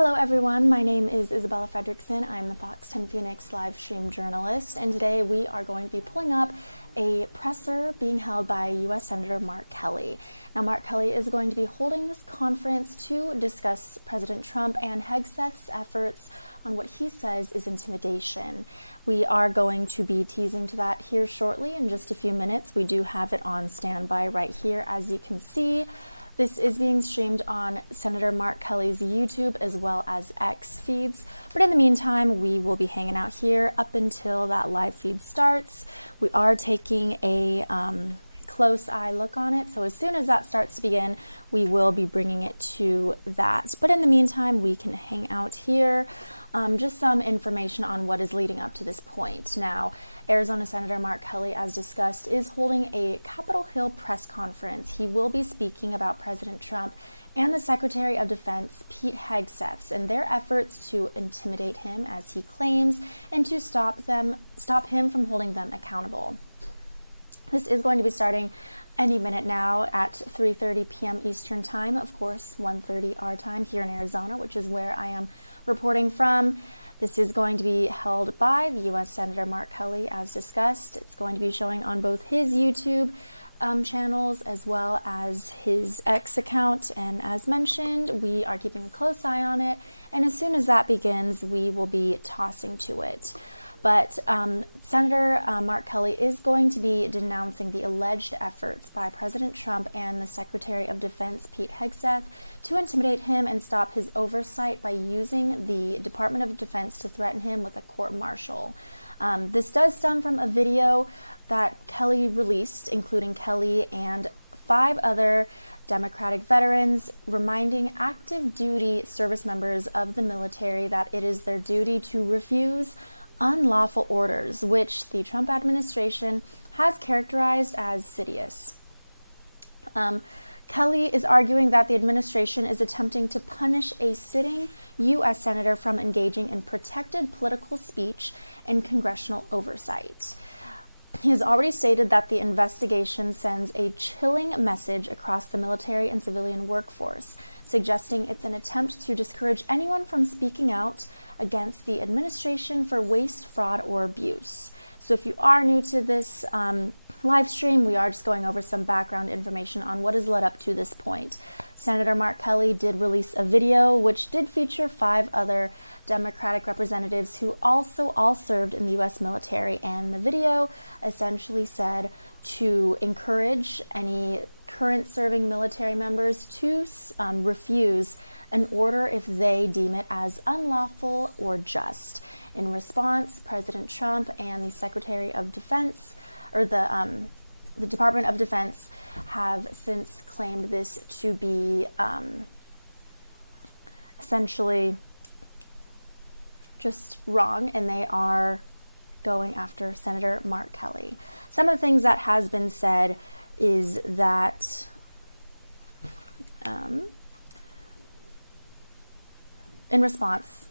Hello everyone, my name is Isabella Fredrickson. I'm the Fox 10 Phoenix Livestream journalist, and today we are going to be pulling up a presser being held by U.S. Senator Mark Kelly. Now, Mark Kelly is going to be holding this conference to discuss President Trump and Hegseth's efforts on what he says is intimidation. We are going to be teasing to that here shortly in just a few minutes. We do have it on standby right here, as you can see. This is being streamed on Senator Mark Kelly's YouTube as well as X feeds. But in the meantime, we will be hanging out here up until that live feed starts. We are taking a close eye look on it. So as soon as that starts to begin, we will be bringing it to that. But in the meantime, we can hang out here. Just some information on what is leading up to this point. Now, Arizona Senator Mark Kelly, as discussed, is holding a Capitol Hill press conference. He will be speaking about President Trump and the Secretary of Defense, Pete Hegseth, and their efforts to intimidate him, as he claims, and to stop him from holding them accountable. This is going to be starting any minute now at 3:30 p.m. Eastern Time, of course, 1:30 our time here in Arizona, which is where I am reporting from. This is going to be held by the U.S. Senator Mark Kelly, as discussed. It's going to be showing on both his YouTube channels as well as his X account. And as mentioned, we are keeping a close eye on it. And as soon as that begins, we will be tossing to it. But Senator Mark Kelly is going to be denouncing the alleged efforts by President Trump and the Secretary of Defense, Pete Hegseth, to intimidate him and stop his oversight by using the Department of Defense to threaten him with a court-martial. This does stem from a video that Kelly released, including Kelly and 5 other Democratic veterans, reminding active duty service members of the military that it is their duty to refuse unlawful orders, which the Trump administration has characterized as insidious. Kelly is arguing that the administration is attempting to punish a sitting U.S. senator from engaging in protected political speech and congressional oversight. He has already stated that the investigation sends a chilling message across the military and civilian workforce, suggesting it's an attempt to discourage anyone from speaking out against the administration for waste, fraud, or abuse. So if you are new to this live stream, we are just going over some background information on what has led up to this point. Senator Mark Kelly did release a video which did feature 5 other Democratic representatives who also all served in the U.S. military, and the video essentially said to encourage any current serving military members to refuse an order if they deem it as unlawful or just. In response, President Trump and the Secretary of Defense, or the Department of Defense, have since claimed this to be essentially just wrong, and they are going after Senator Mark Kelly. Some of the things that has been said is that in response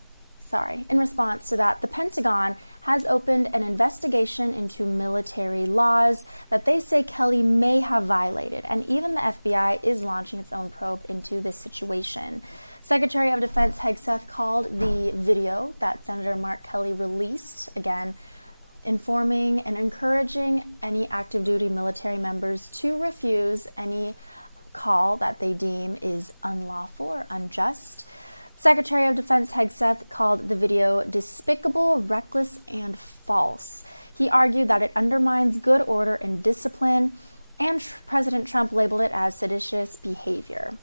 to that, the Pentagon has opened an investigation into military laws that they say Kelly may have violated, and even the FBI is launching its own probe into this situation. Secretary of Defense Hegseth called the video that Senator Mark Kelly released, again, informing and encouraging any active duty military members to refuse any call that they deem is unlawful or unjust. Secretary of Defense Hegseth called the video despicable, reckless, and false. He argued that it undermines good order and discipline, and President Trump labeled it as seditious behavior.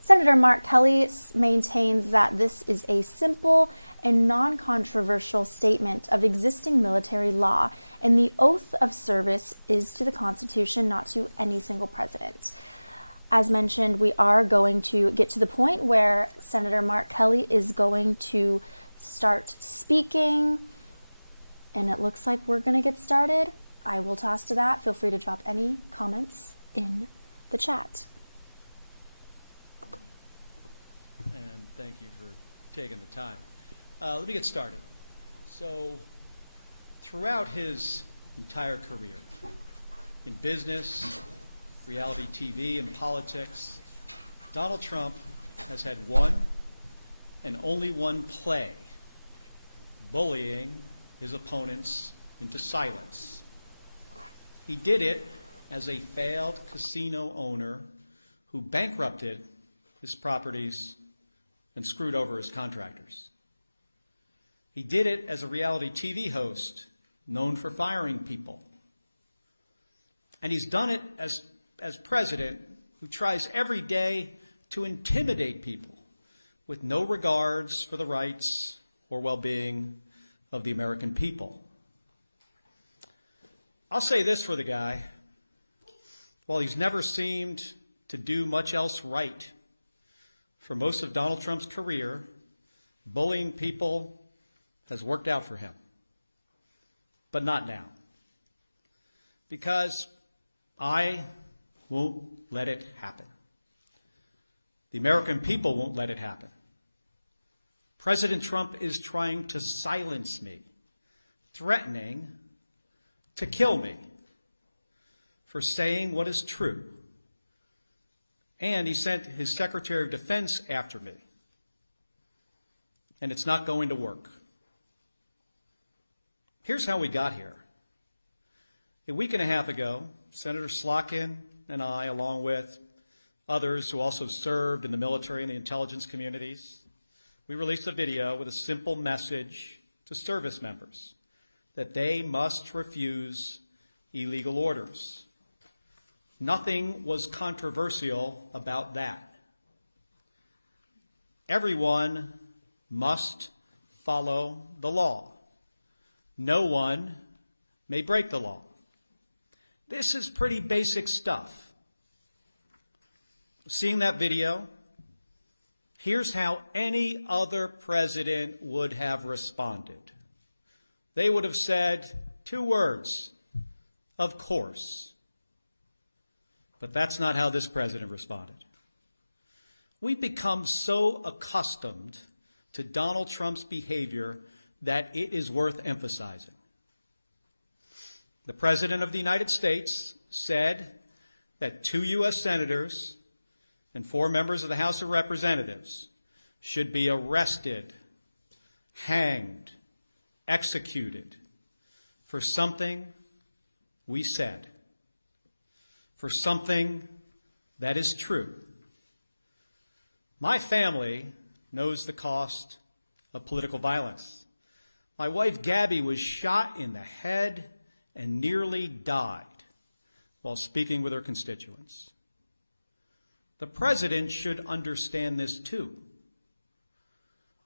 Senator Mark Kelly maintains that this is a simple and non-controversial statement of existing military law, and the oath of service is to the Constitution, not to any single president. As mentioned, we are going to get to the point where Senator Mark Kelly is going to start speaking, and it looks like we're going to get started. I will toss to that. Feel free to drop any comments in the chat. And thank you for taking the time. Let me get started. So, throughout his entire career, in business, reality TV, and politics, Donald Trump has had one and only one play: bullying his opponents into silence. He did it as a failed casino owner who bankrupted his properties and screwed over his contractors. He did it as a reality TV host known for firing people. And he's done it as president who tries every day to intimidate people with no regards for the rights or well-being of the American people. I'll say this for the guy: while he's never seemed to do much else right, for most of Donald Trump's career, bullying people has worked out for him. But not now. Because I won't let it happen. The American people won't let it happen. President Trump is trying to silence me, threatening to kill me for saying what is true. And he sent his Secretary of Defense after me. And it's not going to work. Here's how we got here. A week and a half ago, Senator Slotkin and I, along with others who also served in the military and the intelligence communities, we released a video with a simple message to service members that they must refuse illegal orders. Nothing was controversial about that. Everyone must follow the law. No one may break the law. This is pretty basic stuff. Seeing that video, here's how any other president would have responded. They would have said 2 words: of course. But that's not how this president responded. We've become so accustomed to Donald Trump's behavior that it is worth emphasizing. The President of the United States said that 2 U.S. senators and 4 members of the House of Representatives should be arrested, hanged, executed for something we said, for something that is true. My family knows the cost of political violence. My wife, Gabby, was shot in the head and nearly died while speaking with her constituents. The president should understand this too.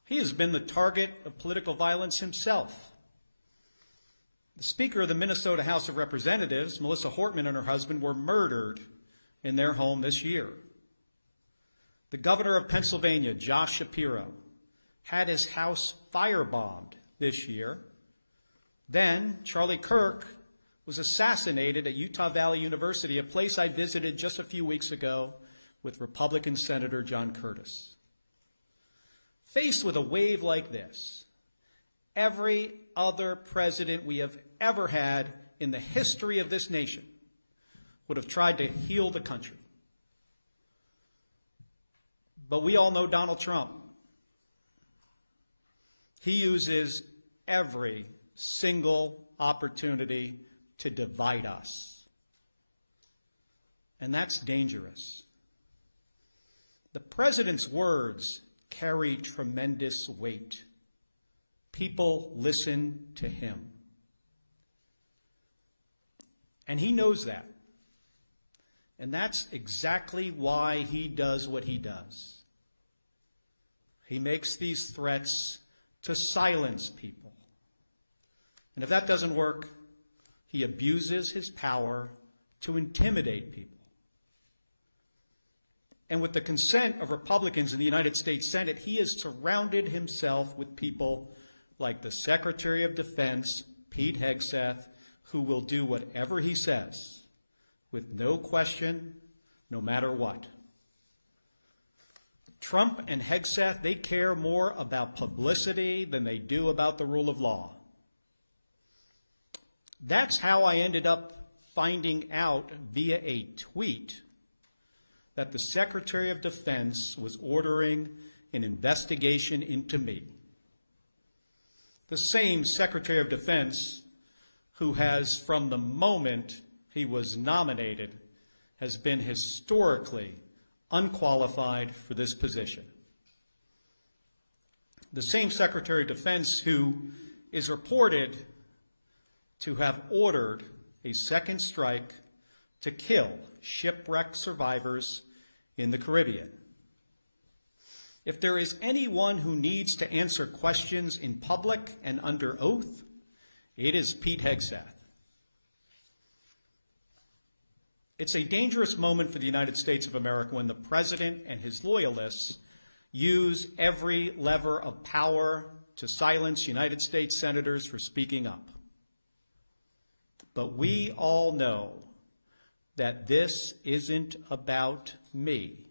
He has been the target of political violence himself. The Speaker of the Minnesota House of Representatives, Melissa Hortman, and her husband were murdered in their home this year. The Governor of Pennsylvania, Josh Shapiro, had his house firebombed this year. Then Charlie Kirk was assassinated at Utah Valley University, a place I visited just a few weeks ago with Republican Senator John Curtis. Faced with a wave like this, every other president we have ever had in the history of this nation would have tried to heal the country. But we all know Donald Trump. He uses every single opportunity to divide us. And that's dangerous. The president's words carry tremendous weight. People listen to him. And he knows that. And that's exactly why he does what he does. He makes these threats to silence people. And if that doesn't work, he abuses his power to intimidate people. And with the consent of Republicans in the United States Senate, he has surrounded himself with people like the Secretary of Defense, Pete Hegseth, who will do whatever he says with no question, no matter what. Trump and Hegseth, they care more about publicity than they do about the rule of law. That's how I ended up finding out via a tweet that the Secretary of Defense was ordering an investigation into me. The same Secretary of Defense who has, from the moment he was nominated, has been historically unqualified for this position. The same Secretary of Defense who is reported to have ordered a second strike to kill shipwreck survivors in the Caribbean. If there is anyone who needs to answer questions in public and under oath, it is Pete Hegseth. It's a dangerous moment for the United States of America when the president and his loyalists use every lever of power to silence United States senators for speaking up. But we all know that this isn't about me,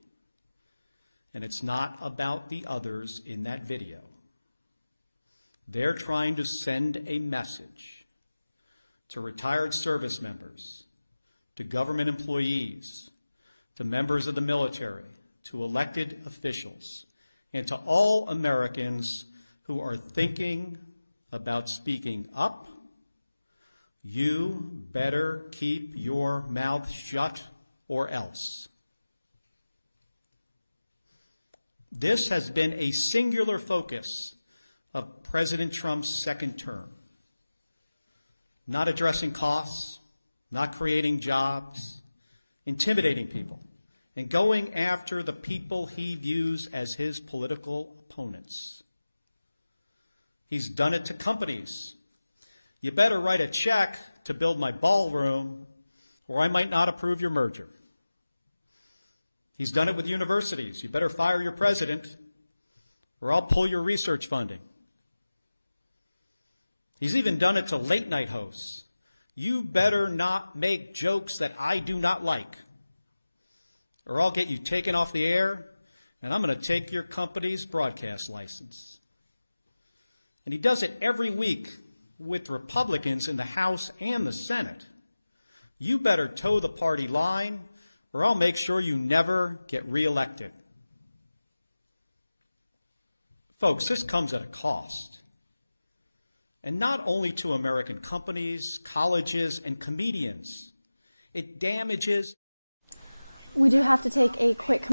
and it's not about the others in that video. They're trying to send a message to retired service members, to government employees, to members of the military, to elected officials, and to all Americans who are thinking about speaking up. You better keep your mouth shut or else. This has been a singular focus of President Trump's second term. Not addressing costs, not creating jobs, intimidating people, and going after the people he views as his political opponents. He's done it to companies. You better write a check to build my ballroom, or I might not approve your merger. He's done it with universities. You better fire your president, or I'll pull your research funding. He's even done it to late-night hosts. You better not make jokes that I do not like, or I'll get you taken off the air, and I'm going to take your company's broadcast license. And he does it every week with Republicans in the House and the Senate. You better toe the party line, or I'll make sure you never get reelected. Folks, this comes at a cost. And not only to American companies, colleges, and comedians. It damages. We do have to take a quick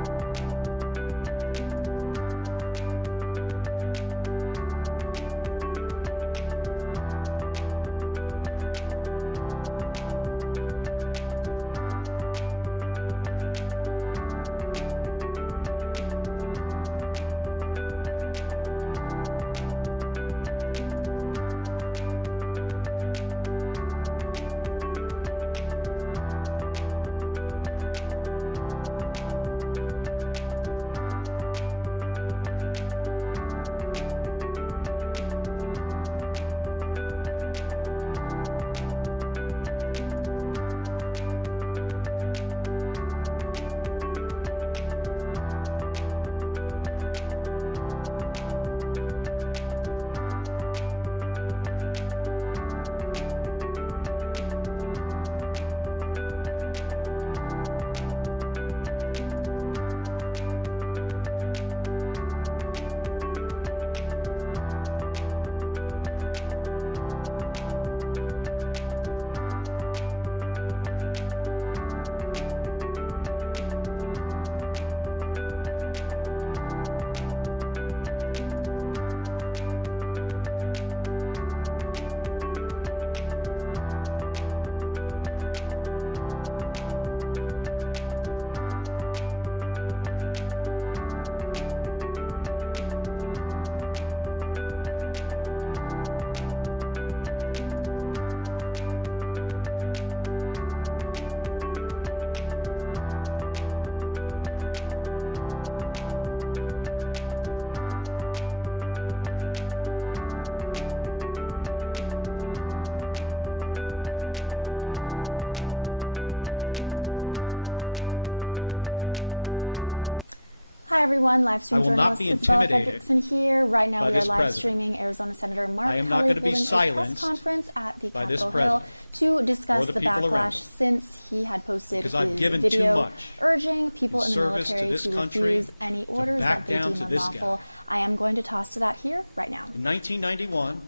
Hi everyone, live I stream will not journalist be Isabella intimidated Fredrickson here. Right now by we are this live president. streaming Arizona Senator Mark I am Kelly not going to be holding a press silenced conference at the by this Capitol Hill president to discuss or the the people around backlash him, since he had posted because his I've given too video much urging people in in the service to military this to country refuse any to orders back that they down deem to this unlawful. guy. I am going to toss to that here right now. In 1991,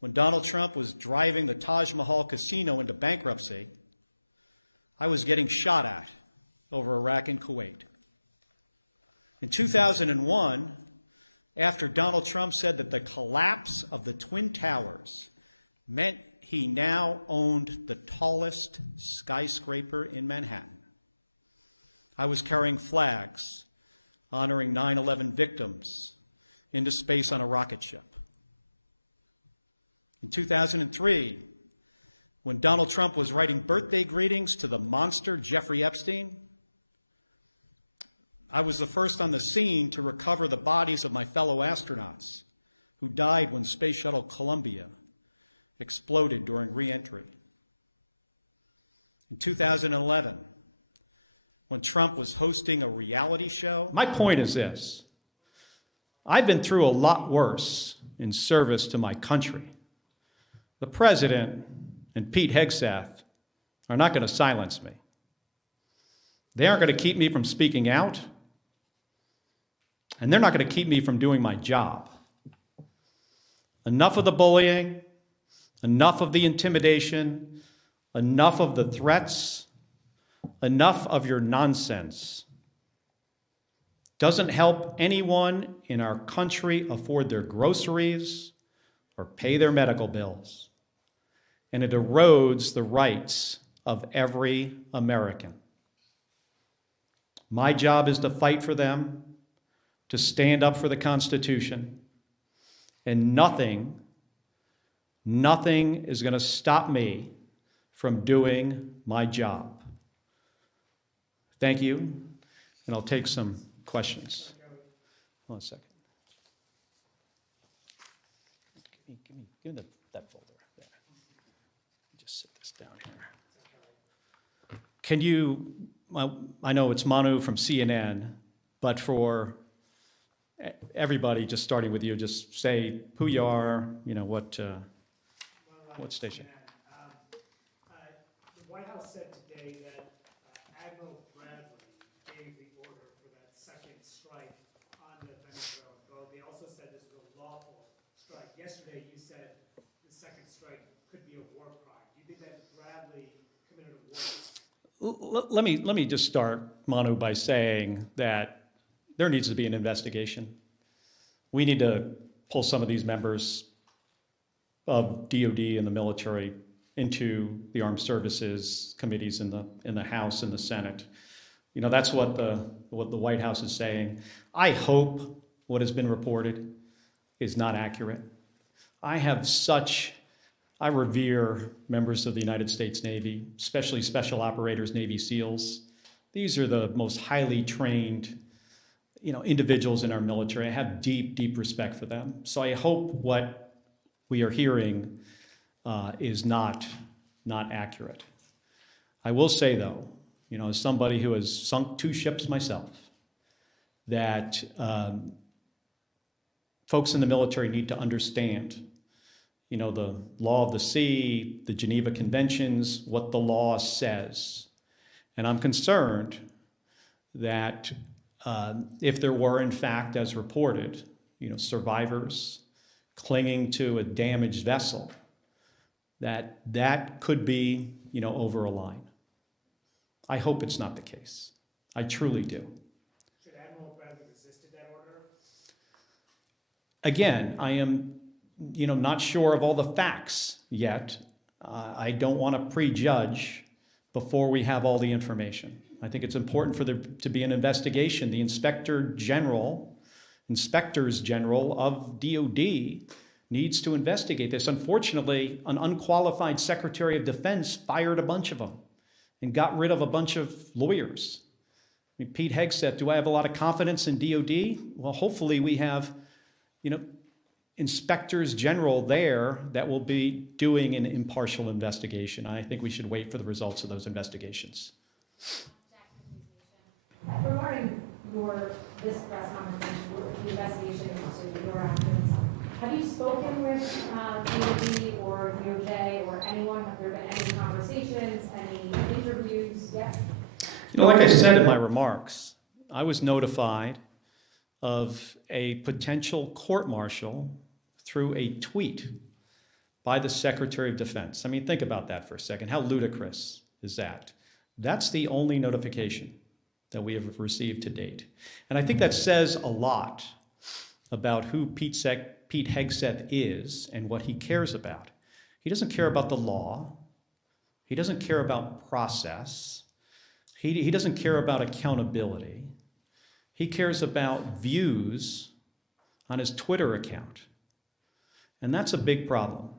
when Donald Trump was driving the Taj Mahal casino into bankruptcy, I was getting shot at over Iraq and Kuwait. In 2001, after Donald Trump said that the collapse of the Twin Towers meant he now owned the tallest skyscraper in Manhattan, I was carrying flags honoring 9/11 victims into space on a rocket ship. In 2003, when Donald Trump was writing birthday greetings to the monster Jeffrey Epstein, I was the first on the scene to recover the bodies of my fellow astronauts who died when Space Shuttle Columbia exploded during re-entry. In 2011, when Trump was hosting a reality show, my point is this: I've been through a lot worse in service to my country. The president and Pete Hegseth are not going to silence me. They aren't going to keep me from speaking out, and they're not going to keep me from doing my job. Enough of the bullying, enough of the intimidation, enough of the threats, enough of your nonsense. Doesn't help anyone in our country afford their groceries or pay their medical bills. And it erodes the rights of every American. My job is to fight for them, to stand up for the Constitution, and nothing is going to stop me from doing my job. Thank you, and I'll take some questions. Hold on a second. Give me that folder there. Just sit this down here. Can you, I know it's Manu from CNN, but for everybody, just starting with you, just say who you are, what station. The White House said today that Admiral Bradley gave the order for that second strike on the Venezuelan boat. They also said this was a lawful strike. Yesterday, you said the second strike could be a war crime. Do you think that Bradley committed a war crime? Let me just start, Manu, by saying that there needs to be an investigation. We need to pull some of these members of DOD and the military into the armed services committees in the House and the Senate. That's what the White House is saying. I hope what has been reported is not accurate. I revere members of the United States Navy, especially special operators, Navy SEALs. These are the most highly trained, individuals in our military. I have deep, deep respect for them. So I hope what we are hearing is not accurate. I will say, though, as somebody who has sunk 2 ships myself, that folks in the military need to understand, the law of the sea, the Geneva Conventions, what the law says. And I'm concerned that if there were, in fact, as reported, survivors clinging to a damaged vessel, that could be, over a line. I hope it's not the case. I truly do. Should Admiral Bradley resisted that order? Again, I am, not sure of all the facts yet. I don't want to prejudge before we have all the information. I think it's important for there to be an investigation. The inspectors general of DOD needs to investigate this. Unfortunately, an unqualified Secretary of Defense fired a bunch of them and got rid of a bunch of lawyers. Pete Hegseth, do I have a lot of confidence in DOD? Well, hopefully we have, inspectors general there that will be doing an impartial investigation. I think we should wait for the results of those investigations. Regarding your Like I said in my remarks, I was notified of a potential court-martial through a tweet by the Secretary of Defense. I mean, think about that for a second. How ludicrous is that? That's the only notification that we have received to date. And I think that says a lot about who Pete Hegseth is and what he cares about. He doesn't care about the law. He doesn't care about process. He doesn't care about accountability. He cares about views on his Twitter account. And that's a big problem.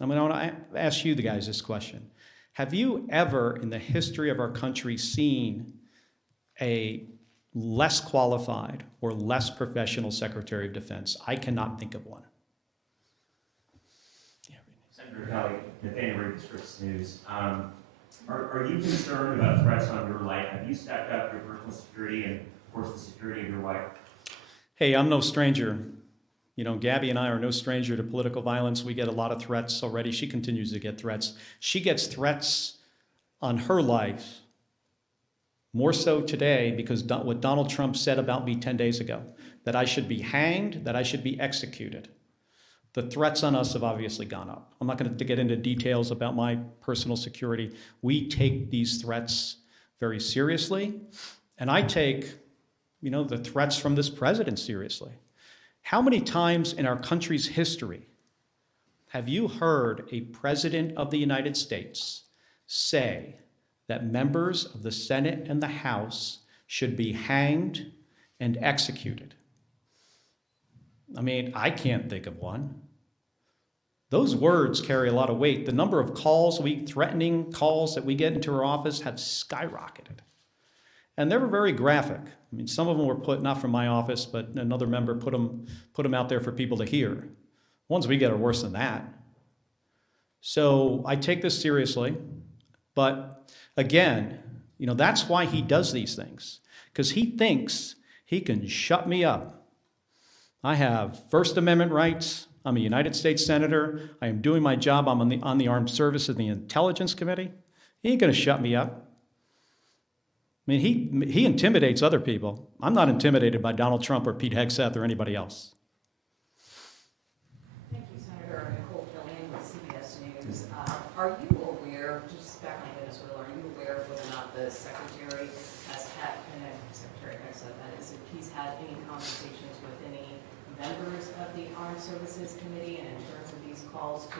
I want to ask you guys this question. Have you ever in the history of our country seen a less qualified or less professional Secretary of Defense? I cannot think of one. Senator Kelly, Nathaniel Reed, Scripps News. Are you concerned about threats on your life? Have you stepped up your personal security and, of course, the security of your wife? Hey, I'm no stranger. Gabby and I are no stranger to political violence. We get a lot of threats already. She continues to get threats. She gets threats on her life, more so today because what Donald Trump said about me 10 days ago, that I should be hanged, that I should be executed. The threats on us have obviously gone up. I'm not going to get into details about my personal security. We take these threats very seriously, and I take, the threats from this president seriously. How many times in our country's history have you heard a president of the United States say that members of the Senate and the House should be hanged and executed? I can't think of one. Those words carry a lot of weight. The number of threatening calls that we get into our office have skyrocketed. And they were very graphic. Some of them were put, not from my office, but another member put them out there for people to hear. The ones we get are worse than that. So I take this seriously. But again, that's why he does these things. Because he thinks he can shut me up. I have First Amendment rights. I'm a United States Senator. I am doing my job. I'm on the Armed Services and the Intelligence Committee. He ain't going to shut me up. He intimidates other people. I'm not intimidated by Donald Trump or Pete Hegseth or anybody else. Thank you, Senator Nicole Killian with CBS News. Yeah. Are you aware, just back on Venezuela, are you aware of whether or not the Secretary has had, Secretary Hegseth, that is, if he's had any conversations with any members of the Armed Services Committee, and in terms of these calls to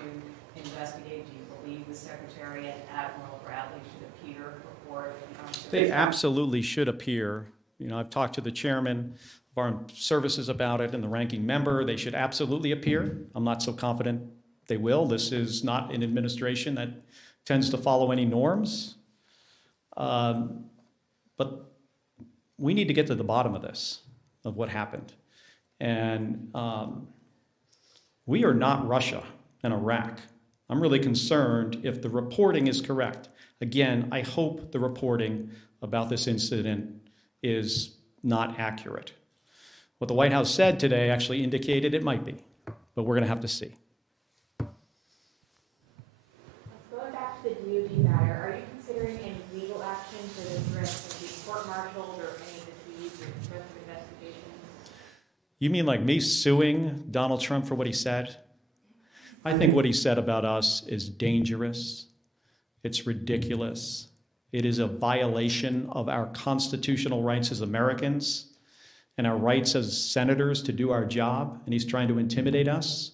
investigate, do you believe the Secretary and Admiral Bradley should appear before the Armed Services? They absolutely should appear. I've talked to the chairman of Armed Services about it and the ranking member. They should absolutely appear. I'm not so confident they will. This is not an administration that tends to follow any norms. But we need to get to the bottom of this, of what happened. And we are not Russia and Iraq. I'm really concerned if the reporting is correct. Again, I hope the reporting about this incident is not accurate. What the White House said today actually indicated it might be, but we're going to have to see. Going back to the DOD matter, are you considering any legal action for the threats of being court-martialed or any of the pleas or threats of investigations? You mean like me suing Donald Trump for what he said? I think what he said about us is dangerous. It's ridiculous. It is a violation of our constitutional rights as Americans and our rights as senators to do our job, and he's trying to intimidate us.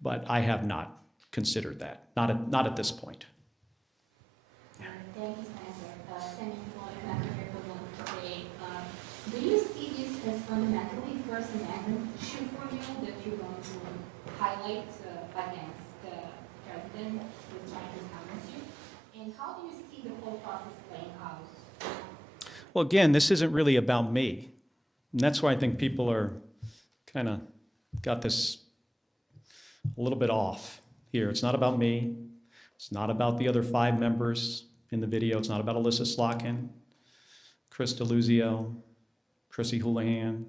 But I have not considered that, not at this point. Yeah. Thank you, Senator. Senator Jones, from today. Do you see this as fundamentally First Amendment issue for you that you want to highlight against the president to try to silence you? And how do you see the whole process playing out? Well, again, this isn't really about me. And that's why I think people are kind of got this a little bit off here. It's not about me. It's not about the other 5 members in the video. It's not about Alyssa Slotkin, Chris DeLuzio, Chrissy Houlihan,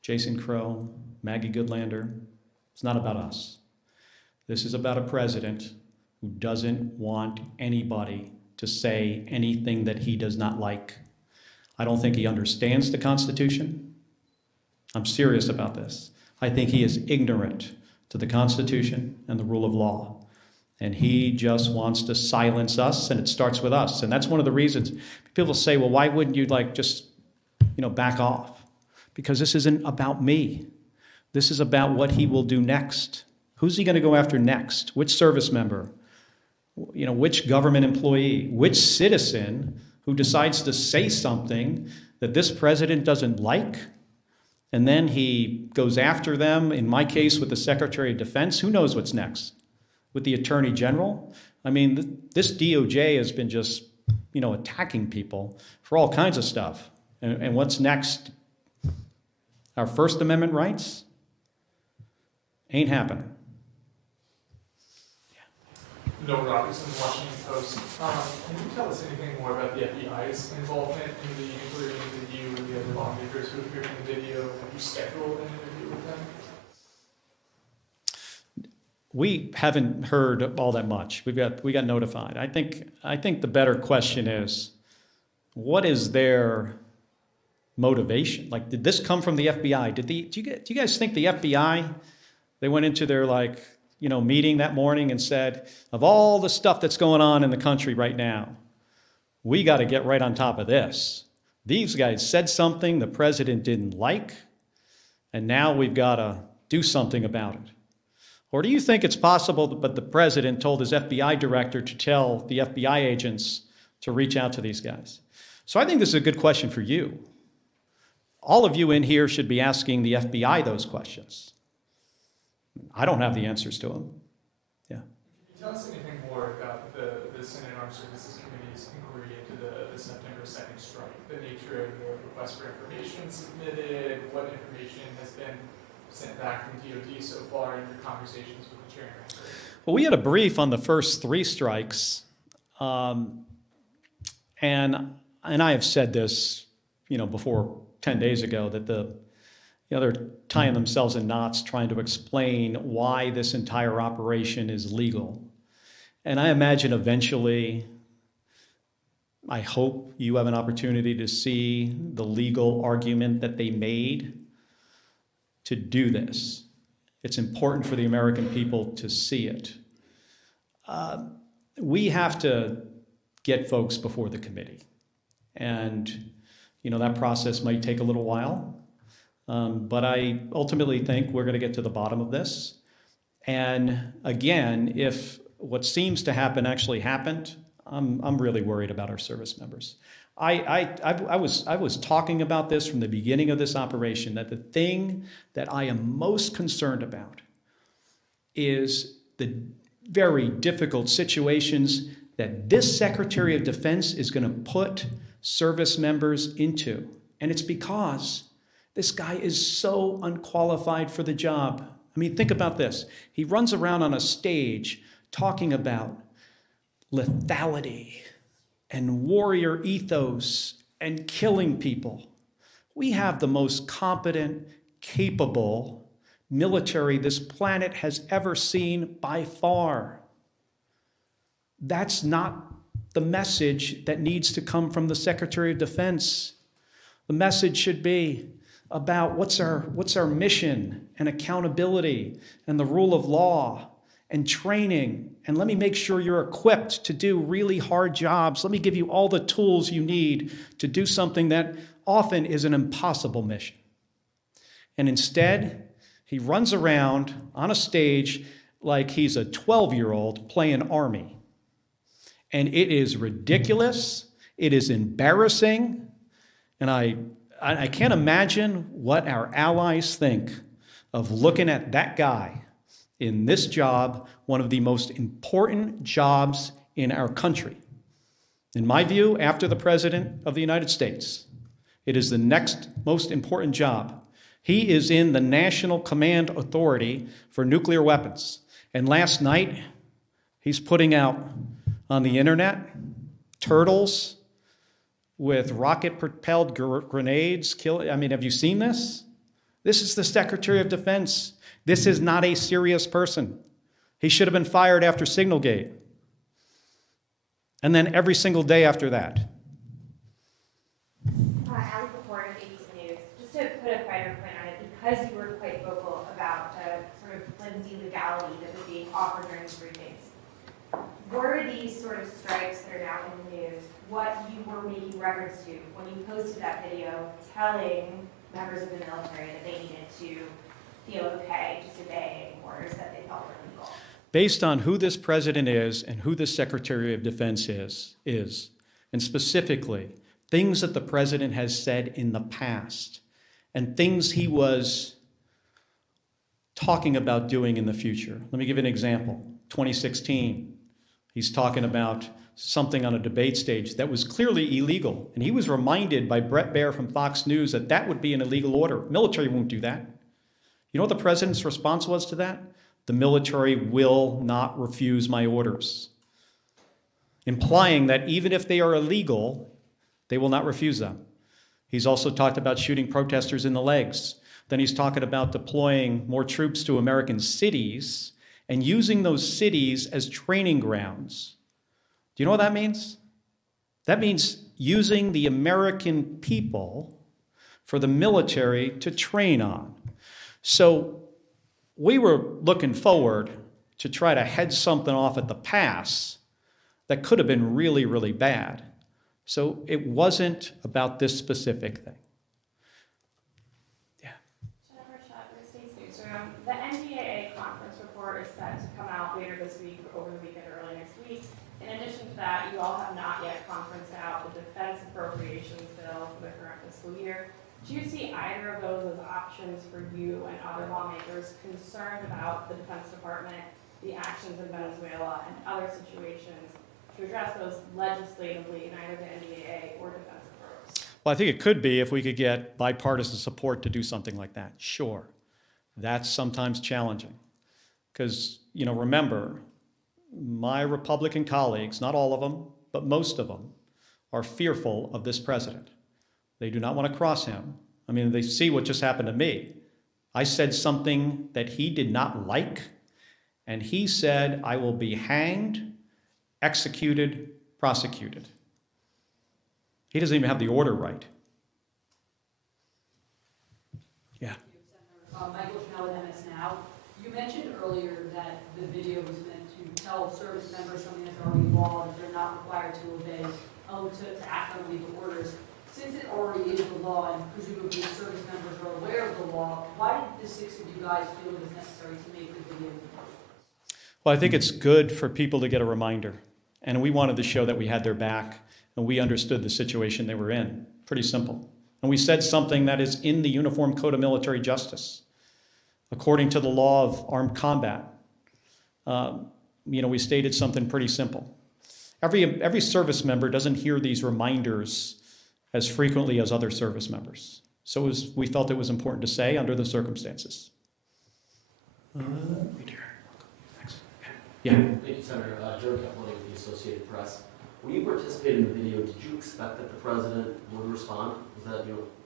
Jason Crow, Maggie Goodlander. It's not about us. This is about a president who doesn't want anybody to say anything that he does not like. I don't think he understands the Constitution. I'm serious about this. I think he is ignorant to the Constitution and the rule of law. And he just wants to silence us, and it starts with us. And that's one of the reasons people say, well, why wouldn't you just back off? Because this isn't about me. This is about what he will do next. Who's he going to go after next? Which service member? Which government employee? Which citizen who decides to say something that this president doesn't like? And then he goes after them, in my case, with the Secretary of Defense. Who knows what's next? With the Attorney General? I mean, this DOJ has been just, attacking people for all kinds of stuff. And what's next? Our First Amendment rights? Ain't happening. No, Robertson, Washington Post. Can you tell us anything more about the FBI's involvement in the inquiry with you and the other lawmakers who appeared in the video? Have you scheduled an interview with them? We haven't heard all that much. We got notified. I think the better question is, what is their motivation? Did this come from the FBI? Do you guys think the FBI, they went into their meeting that morning and said, of all the stuff that's going on in the country right now, we got to get right on top of this. These guys said something the president didn't like, and now we've got to do something about it. Or do you think it's possible but the president told his FBI director to tell the FBI agents to reach out to these guys? So I think this is a good question for you. All of you in here should be asking the FBI those questions. I don't have the answers to them. Yeah. Can you tell us anything more about the Senate Armed Services Committee's inquiry into the September 2nd strike, the nature of the request for information submitted, what information has been sent back from DOD so far in your conversations with the chairman? Well, we had a brief on the first 3 strikes, and I have said this, before 10 days ago, that they're tying themselves in knots trying to explain why this entire operation is legal. And I imagine eventually, I hope you have an opportunity to see the legal argument that they made to do this. It's important for the American people to see it. We have to get folks before the committee. And, that process might take a little while. But I ultimately think we're going to get to the bottom of this. And again, if what seems to happen actually happened, I'm really worried about our service members. I was talking about this from the beginning of this operation, that the thing that I am most concerned about is the very difficult situations that this Secretary of Defense is going to put service members into. And it's because this guy is so unqualified for the job. I mean, think about this. He runs around on a stage talking about lethality and warrior ethos and killing people. We have the most competent, capable military this planet has ever seen by far. That's not the message that needs to come from the Secretary of Defense. The message should be about what's our mission and accountability and the rule of law and training. And let me make sure you're equipped to do really hard jobs. Let me give you all the tools you need to do something that often is an impossible mission. And instead, he runs around on a stage like he's a 12-year-old playing Army. And it is ridiculous. It is embarrassing. And I can't imagine what our allies think of looking at that guy in this job, one of the most important jobs in our country. In my view, after the President of the United States, it is the next most important job. He is in the National Command Authority for Nuclear Weapons. And last night, he's putting out on the internet turtles with rocket-propelled grenades. Have you seen this? This is the Secretary of Defense. This is not a serious person. He should have been fired after Signalgate. And then every single day after that. Based on who this president is and who this Secretary of Defense is, and specifically things that the president has said in the past and things he was talking about doing in the future. Let me give you an example. 2016, he's talking about something on a debate stage that was clearly illegal, and he was reminded by Brett Baer from Fox News that that would be an illegal order. Military won't do that. You know what the president's response was to that? The military will not refuse my orders, implying that even if they are illegal, they will not refuse them. He's also talked about shooting protesters in the legs. Then he's talking about deploying more troops to American cities and using those cities as training grounds. Do you know what that means? That means using the American people for the military to train on. So we were looking forward to try to head something off at the pass that could have been really, really bad. So it wasn't about this specific thing. Yeah. The NDAA conference report is set to come out later this week or over the weekend, early next week. In addition to that, you all have not yet conferenced out the defense appropriations bill for the current fiscal year. Do you see either of those as options for you and other lawmakers concerned about the Defense Department, the actions in Venezuela, and other situations to address those legislatively in either the NDAA or defense appropriations? Well, I think it could be if we could get bipartisan support to do something like that. Sure. That's sometimes challenging. Because, remember, my Republican colleagues, not all of them, but most of them, are fearful of this president. They do not want to cross him. I mean, they see what just happened to me. I said something that he did not like, and he said, I will be hanged, executed, prosecuted. He doesn't even have the order right. Yeah. Michael Schnell with MS Now. You mentioned earlier that the video was meant to tell service members something that's already law, that they're not required to obey, to act on legal orders. Since it already is the law, and presumably service members are aware of the law, why did the six of you guys feel it was necessary to make the video in the first place? Well, I think it's good for people to get a reminder. And we wanted to show that we had their back and we understood the situation they were in. Pretty simple. And we said something that is in the Uniform Code of Military Justice. According to the law of armed combat, we stated something pretty simple. Every service member doesn't hear these reminders as frequently as other service members. So we felt it was important to say under the circumstances. Right here. I'll come next. Yeah. Thank you, Senator. Joe Cappelletti with the Associated Press. When you participated in the video, did you expect that the president would respond? Is that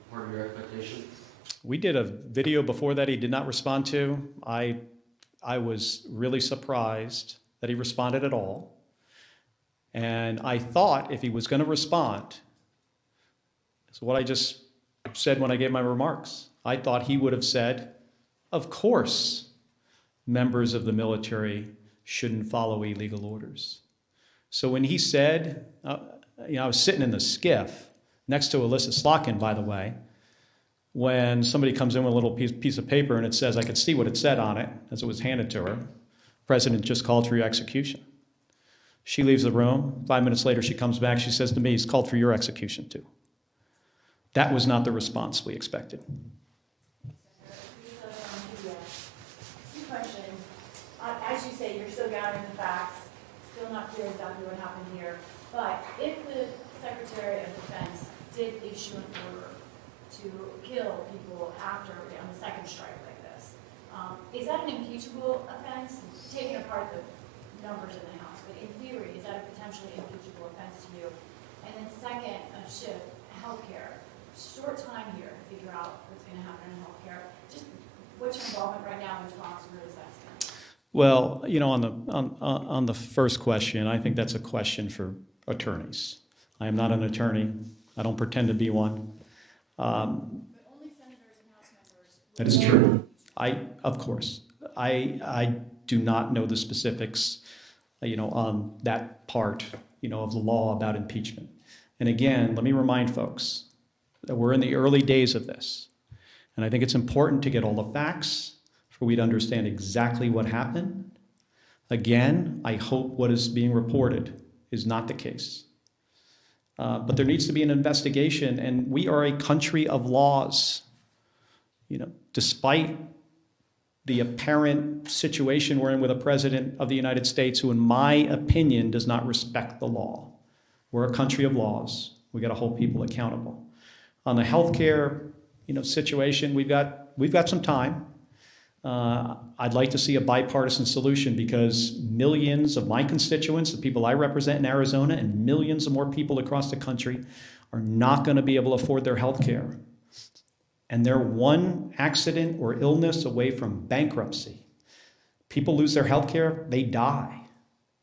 part of your expectation? We did a video before that he did not respond to. I was really surprised that he responded at all. And I thought if he was going to respond, so what I just said when I gave my remarks, I thought he would have said, of course, members of the military shouldn't follow illegal orders. So when he said, I was sitting in the skiff next to Alyssa Slotkin, by the way, when somebody comes in with a little piece of paper and it says, I could see what it said on it as it was handed to her, President just called for your execution. She leaves the room. 5 minutes later, she comes back. She says to me, he's called for your execution too. That was not the response we expected. Lisa from PBS. Two questions. As you say, you're still gathering the facts. Still not clear exactly what happened here. But if the Secretary of Defense did issue an order to kill people after on the second strike like this, is that an impeachable offense? Taking apart the numbers in the House, but in theory, is that a potentially impeachable offense to you? And then second, a shift, healthcare. Short time here to figure out what's going to happen in healthcare. Just what's your involvement right now in talks? Where does that stand? Well, on the first question, I think that's a question for attorneys. I am not an attorney. I don't pretend to be one. But only senators and House members. That is true. Of course, I do not know the specifics, on that part, of the law about impeachment. And again, let me remind folks that we're in the early days of this. And I think it's important to get all the facts for we to understand exactly what happened. Again, I hope what is being reported is not the case. But there needs to be an investigation, and we are a country of laws. Despite the apparent situation we're in with a president of the United States who, in my opinion, does not respect the law. We're a country of laws. We got to hold people accountable. On the healthcare, situation, we've got some time. I'd like to see a bipartisan solution because millions of my constituents, the people I represent in Arizona, and millions of more people across the country are not going to be able to afford their health care. And they're one accident or illness away from bankruptcy. People lose their health care, they die.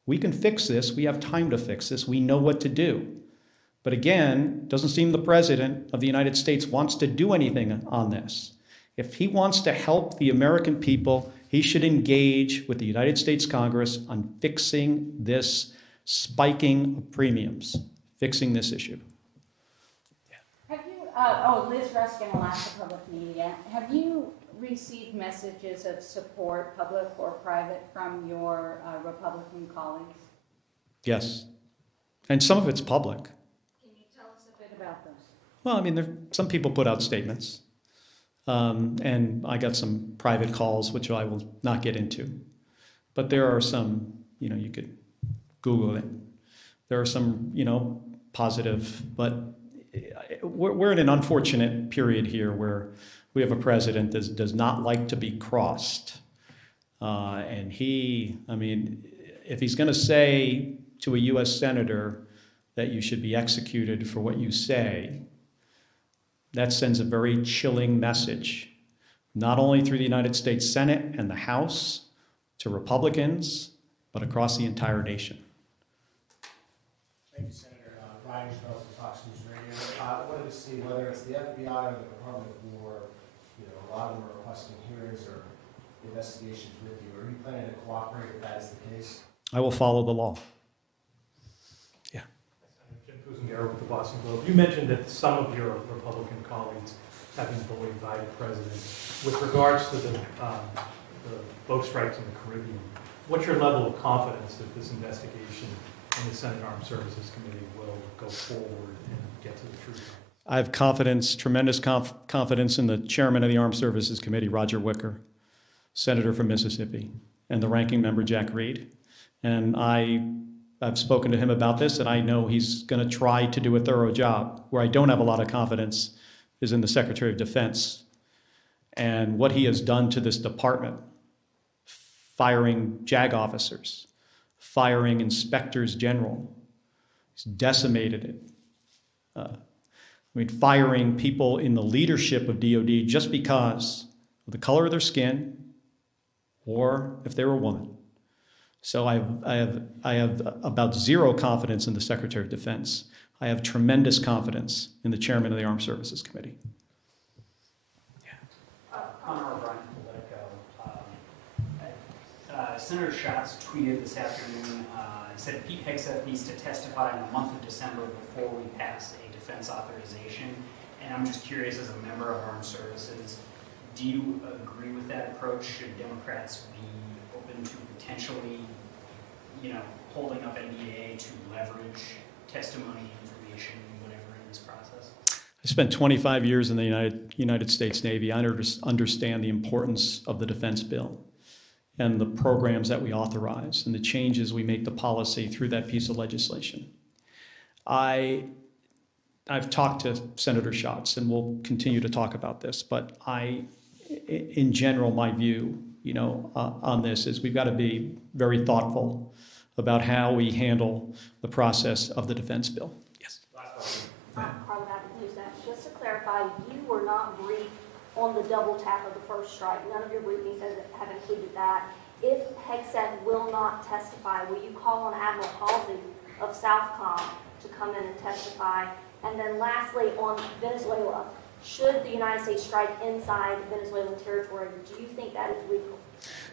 We can fix this. We have time to fix this. We know what to do. But again, it doesn't seem the President of the United States wants to do anything on this. If he wants to help the American people, he should engage with the United States Congress on fixing this spiking of premiums, fixing this issue. Have you, Liz Ruskin, Alaska Public Media, have you received messages of support, public or private, from your Republican colleagues? Yes. And some of it's public. Can you tell us a bit about this? Well, some people put out statements. And I got some private calls, which I will not get into. But there are some, you could Google it. There are some, positive, but we're in an unfortunate period here where we have a president that does not like to be crossed. And if he's going to say to a U.S. senator that you should be executed for what you say, that sends a very chilling message, not only through the United States Senate and the House to Republicans, but across the entire nation. Thank you, Senator. Ryan Schmelz of Fox News Radio. I wanted to see whether it's the FBI or the Department of War, a lot of them are requesting hearings or investigations with you. Are you planning to cooperate if that is the case? I will follow the law. I have confidence, tremendous confidence in the chairman of the Armed Services Committee, Roger Wicker, senator from Mississippi, and the ranking member, Jack Reed. And I've spoken to him about this, and I know he's going to try to do a thorough job. Where I don't have a lot of confidence is in the Secretary of Defense and what he has done to this department, firing JAG officers, firing inspectors general. He's decimated it. Firing people in the leadership of DOD just because of the color of their skin or if they were a woman. So I have about zero confidence in the Secretary of Defense. I have tremendous confidence in the chairman of the Armed Services Committee. Senator Schatz tweeted this afternoon, said Hegseth needs to testify in the month of December before we pass a defense authorization. And I'm just curious, as a member of Armed Services, do you agree with that approach? Should Democrats be open to potentially, holding up NDA to leverage testimony and information whenever in this process? I spent 25 years in the United States Navy. I understand the importance of the defense bill and the programs that we authorize and the changes we make to policy through that piece of legislation. I've talked to Senator Schatz, and we'll continue to talk about this, but in general, my view, on this is we've got to be very thoughtful about how we handle the process of the defense bill. Yes. Yeah. Just to clarify, you were not briefed on the double tap of the first strike. None of your briefing said including that. If Hegseth will not testify, will you call an admiral policy of Southcom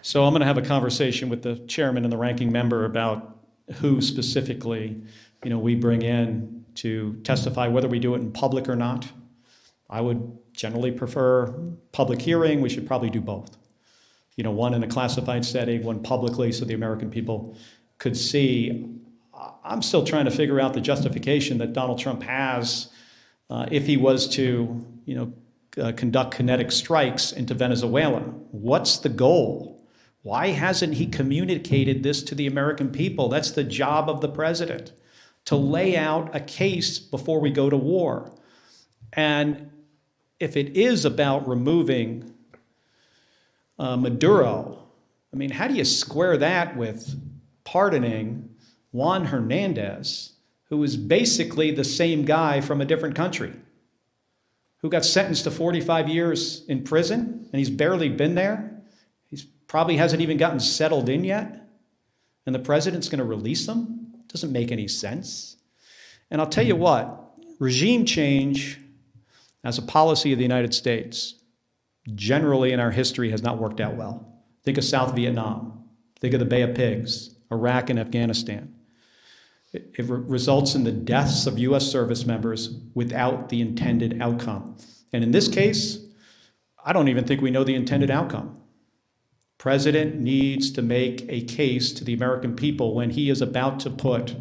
So I'm going to have a conversation with the chairman and the ranking member about who specifically, we bring in to testify, whether we do it in public or not. I would generally prefer public hearing. We should probably do both. One in a classified setting, one publicly, so the American people could see. I'm still trying to figure out the justification that Donald Trump has if he was to, conduct kinetic strikes into Venezuela. What's the goal? Why hasn't he communicated this to the American people? That's the job of the president, to lay out a case before we go to war. And if it is about removing Maduro, how do you square that with pardoning Juan Hernandez, who is basically the same guy from a different country, who got sentenced to 45 years in prison, and he's barely been there? Probably hasn't even gotten settled in yet, and the president's going to release him? Doesn't make any sense. And I'll tell you what, regime change as a policy of the United States generally in our history has not worked out well. Think of South Vietnam. Think of the Bay of Pigs, Iraq and Afghanistan. It results in the deaths of U.S. service members without the intended outcome. And in this case, I don't even think we know the intended outcome. President needs to make a case to the American people when he is about to put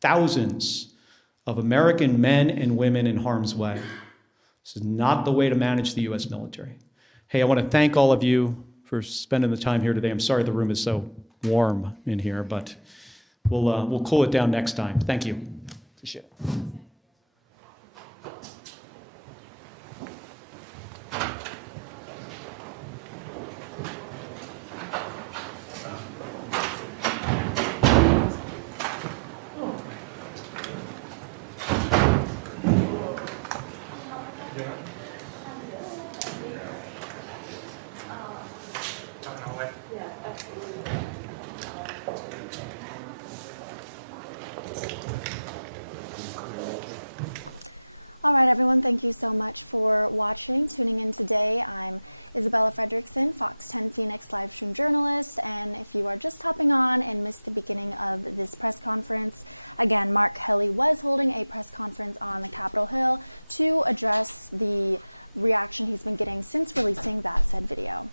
thousands of American men and women in harm's way. This is not the way to manage the U.S. military. Hey, I want to thank all of you for spending the time here today. I'm sorry the room is so warm in here, but we'll cool it down next time. Thank you. Appreciate it. All right, everyone, thank you so much for watching, tuning in today. I'm Isabella Fredrickson, Fox 10 Phoenix live stream journalist, and if you are just hopping on and missed the beginning of this press conference, again, Mark Kelly was holding a press conference on the Capitol Hill to address the reaction he's been getting since releasing that said video.